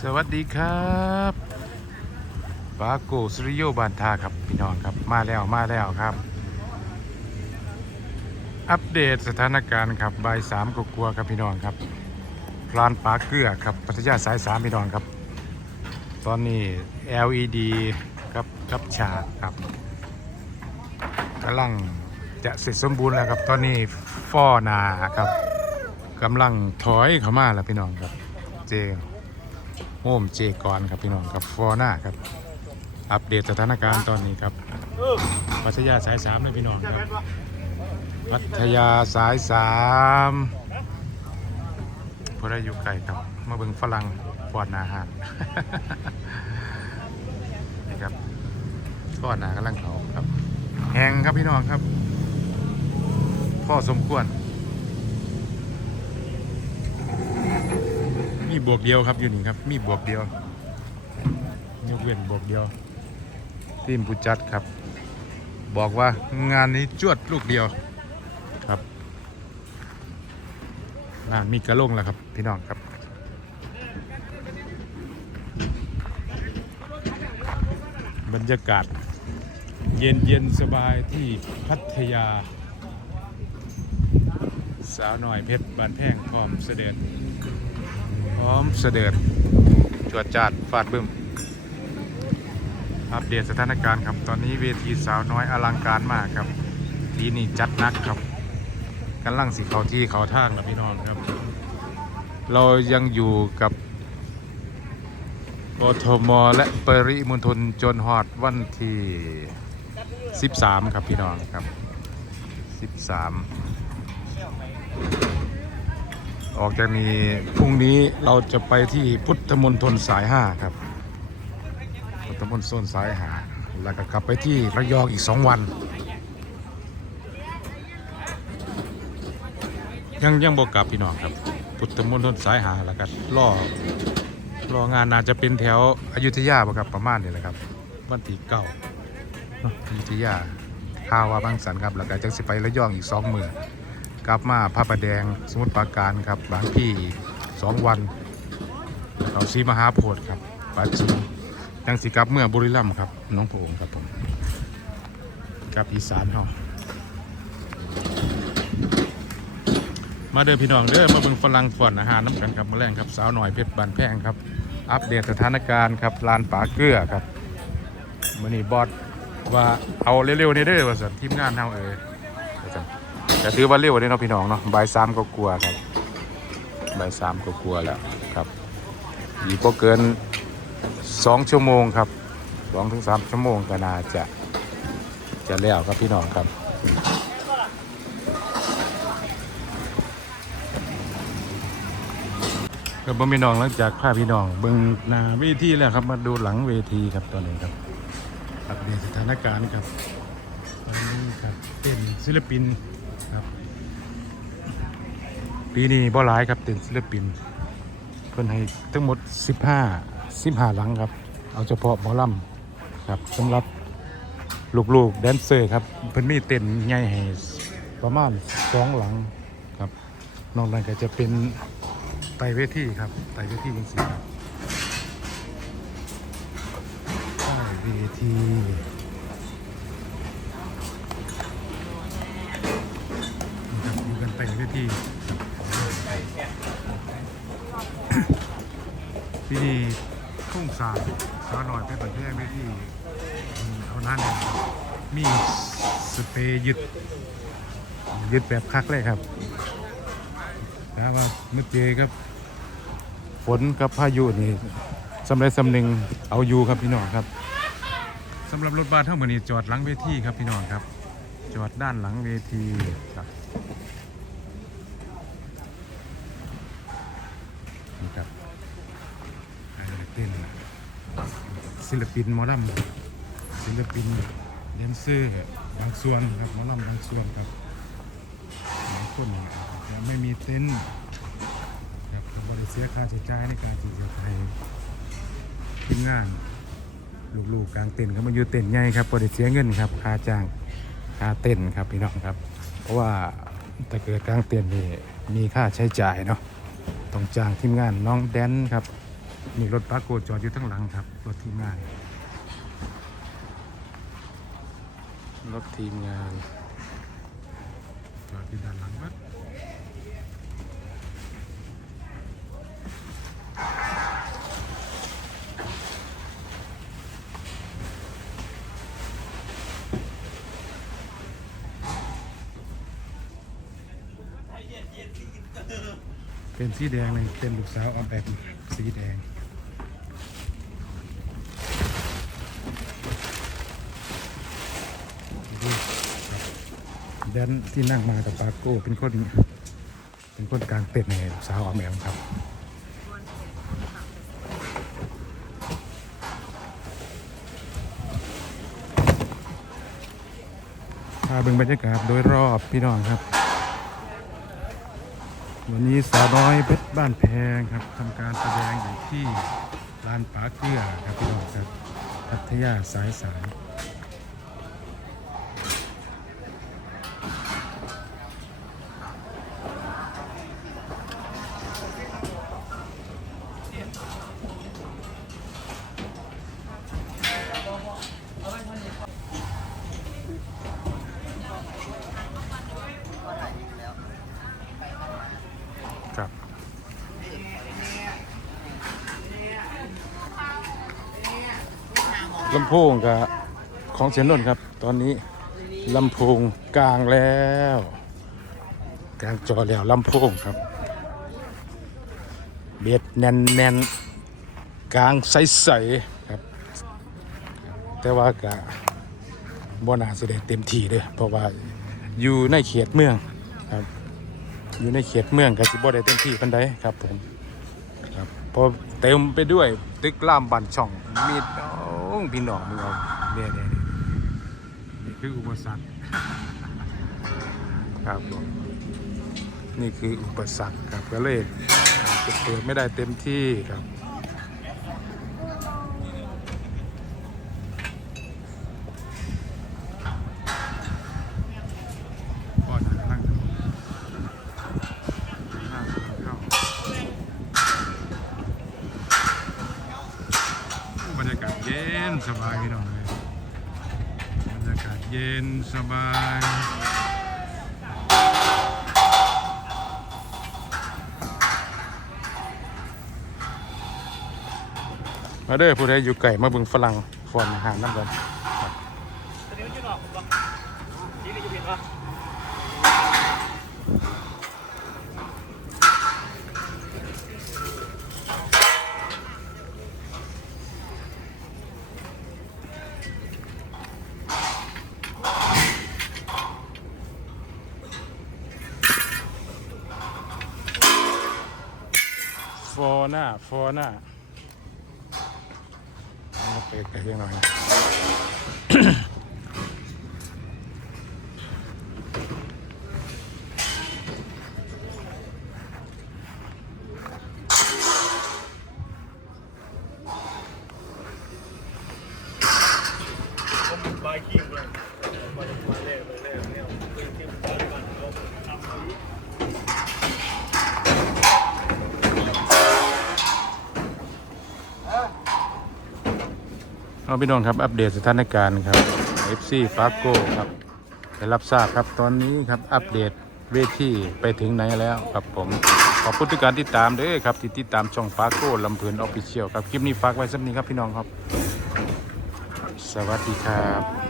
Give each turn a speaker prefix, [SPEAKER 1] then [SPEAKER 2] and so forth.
[SPEAKER 1] สวัสดีครับปาโกสุริโยบานทาครับพี่น้องครับมาแล้วมาแล้วครับ อัปเดตสถานการณ์ครับบ่ายสามกกลัวครับพี่น้องครับลานปาเกลือครับพัทยาสายสามพี่น้องครับ ตอนนี้ LED ครับกับฉากครับกำลังจะเสร็จสมบูรณ์แล้วครับ ตอนนี้ฟ้อนาครับกำลังถอยเข้ามาแล้วพี่น้องครับ เจ โฮมเจกรครับพี่น้องครับฟอร์น่าครับ อัปเดตสถานการณ์ตอนนี้ครับพัทยาสายสามเลยพี่น้องครับพัทยาสายสามพอได้อยู่ไกลครับมาเบิ่งฝรั่งฟอดหนาหาดนี่ครับฟอดหนากำลังเขาครับแหงครับพี่น้องครับพ่อสมควร มีบวกเดียวครับอยู่นี่ครับ มีบวกเดียวยกเว้นบวกเดียว ทีมผู้จัดครับ บอกว่างานนี้จวดลูกเดียวครับน่ามีกระลงแล้วครับ พี่น้องครับบรรยากาศ เย็นเย็นสบายที่พัทยา สาวหน่อยเพชรบานแพงพร้อมเสด็จ พร้อมเสด็จจวดจาดฟาดบึ้ม อัปเดตสถานการณ์ครับ ตอนนี้เวทีสาวน้อยอลังการมากครับ ทีนี่จัดนักครับกำลังสิเขาที่เขาท่างนะพี่น้องครับ เรายังอยู่กับกทมและปริมณฑลจนฮอดวันที่ 13 ครับพี่น้องครับ 13 ออกจากนี้พรุ่งนี้เราจะไปที่พุทธมณฑลสาย5ครับ พุทธมณฑลสายหาแล้วก็กลับไปที่ระยองอีก2วัน ยังยังบอกกลับพี่น้องครับ พุทธมณฑลสายหาแล้วก็ล่อรองานน่าจะเป็นแถวอยุธยาบ่ครับประมาณนี้แหละครับ วันที่เก้าเนาะอยุธยาฮาวาบางสันครับ แล้วก็จังสิไประยองอีกสองหมื่น กลับมาพระประแดงสมุทรปราการครับบางพี่สองวันเราซีมหาโพธิ์ครับปาจีนยังสิกลับเมื่อบุรีรัมย์ครับน้องพระองค์ครับผมกลับอีสานเฮามาเดินพี่น้องเด้อมาเบิ่งฝรั่งฝอนอาหารน้ำกันครับมาแรงครับสาวหน่อยเพชรบานแพงครับ อัปเดตสถานการณ์ครับลานป่าเกลือครับมื่อนี้บอสว่าเอาเร็วๆนี่เด้อว่าสันทีมงานเฮาเออว่าซั่น แต่ถือว่าเร็วเลยเนาะพี่น้องเนาะบ่ายสามก็กลัวครับบ่ายสามก็กลัวแล้วครับอีกก็เกินสองชั่วโมงครับสองถึงสามชั่วโมงก็น่าจะจะแล้วครับพี่น้องครับก็บ่พี่น้องหลังจากพาพี่น้องเบิ่งหน้าเวทีแล้วครับมาดูหลังเวทีครับตอนนี้ครับอัปเดตสถานการณ์ครับตอนนี้ครับเป็นศิลปิน ครับปีนี้บ่หลายครับเป็นศิลปิน เพิ่นให้ทั้งหมด 15 15หลังครับ เอาเฉพาะหมอลำครับสำหรับลูกๆแดนเซอร์ครับเพิ่นมีเต้นใหญ่ให้ประมาณสองหลังครับนอกนั้นก็จะเป็นไตเวทีครับไตเวทีจังซี่ครับไต่เวที กันไปเวทีที่นี่ทุ่งสารสาวหน่อยเป็นประเทศเวทีอืมเอานั้นเนี่ยมีสเปย์ยึด ยึดแบบคักเลยครับนะว่าเมื่อเจครับ ฝนกับพายุนี่สำเร็จสำหนึ่งเอาอยู่ครับพี่น้องครับสำหรับรถบัสเทั้งหมดนี้จอดหลังเวทีครับพี่น้องครับ จอดด้านหลังเวทีครับนี่ครับอ่าเป็น ศิลปินหมอลำศิลปินแดนเซอร์บางส่วนครับหมอลำบางส่วนครับบางคนจะไม่มีเต็นท์ครับบริเสียค่าใช้จ่ายในการที่จะไปทีมงานลูกๆกลางเต็นท์ครับมาอยู่เต็นท์ใหญ่ครับบริเสียเงินครับค่าจ้างค่าเต้นครับพี่น้องครับ เพราะว่าถ้าเกิดกลางเต้นนี่มีค่าใช้จ่ายเนาะต้องจ้างทีมงานน้องแดนครับ นี่รถปาโกจอดอยู่ทั้งหลังครับ รถทีมงาน รถทีมงานจอดที่ด้านหลังวัดเป็นสีแดงเลยเต็มลูกสาวเอาแบบสีแดง แดนที่นั่งมากับปาโก้เป็นคนเป็นคนกลางเต็นท์ในสาวอาแมวครับพาเบิ่งบรรยากาศโดยรอบพี่น้องครับ วันนี้สาวน้อยเพชรบ้านแพงครับทำการแสดงอยู่ที่ลานปาเกลือครับพี่น้องครับพัทยาสายสาย ลำโพงกับของเสียนนท์ครับ ตอนนี้ลำโพงกลางแล้วกลางจอแล้วลำโพงครับ เบียดแน่นแน่นกลางใสๆครับ แต่ว่ากะบ่นาสิได้เต็มที่เด้อเพราะว่าอยู่ในเขตเมืองครับ อยู่ในเขตเมืองก็สิบ่ได้เต็มที่ปานใดครับผมครับพอเต็มไปด้วยตึกล่ามบันช่องมีน้อง พี่น้องมึงเอาเนี่ยเนี่ยเนี่ยนี่คืออุปสรรคครับผมนี่คืออุปสรรคครับก็เลยอาจจะเปิดไม่ได้เต็มที่ครับ ก็จะนั่งทางเข้า บรรยากาศเย็น สบายพี่น้องเลยบรรยากาศเย็นสบายมาเด้อผู้ใดอยู่ไก่มาบึงฝรั่งฟอนอาหารน้ำกัน
[SPEAKER 2] หน้า
[SPEAKER 1] ฟอหน้าเอามาเปิดกันเพียงหน่อยนะ
[SPEAKER 2] ผมบายคิงเลยมาจากมาเล่เลยเล่เนี่ย
[SPEAKER 1] เอาพี่น้องครับอัปเดตสถานการณ์ครับ FC ฟาโก้ครับได้รับทราบครับตอนนี้ครับอัปเดตเวทีไปถึงไหนแล้วครับผมขอบคุณทุกการติดตามเด้อครับที่ติดตามช่องฟาโก้ลำเพลินออฟฟิเชียลครับคลิปนี้ฝากไว้สักนี้ครับพี่น้องครับ สวัสดีครับ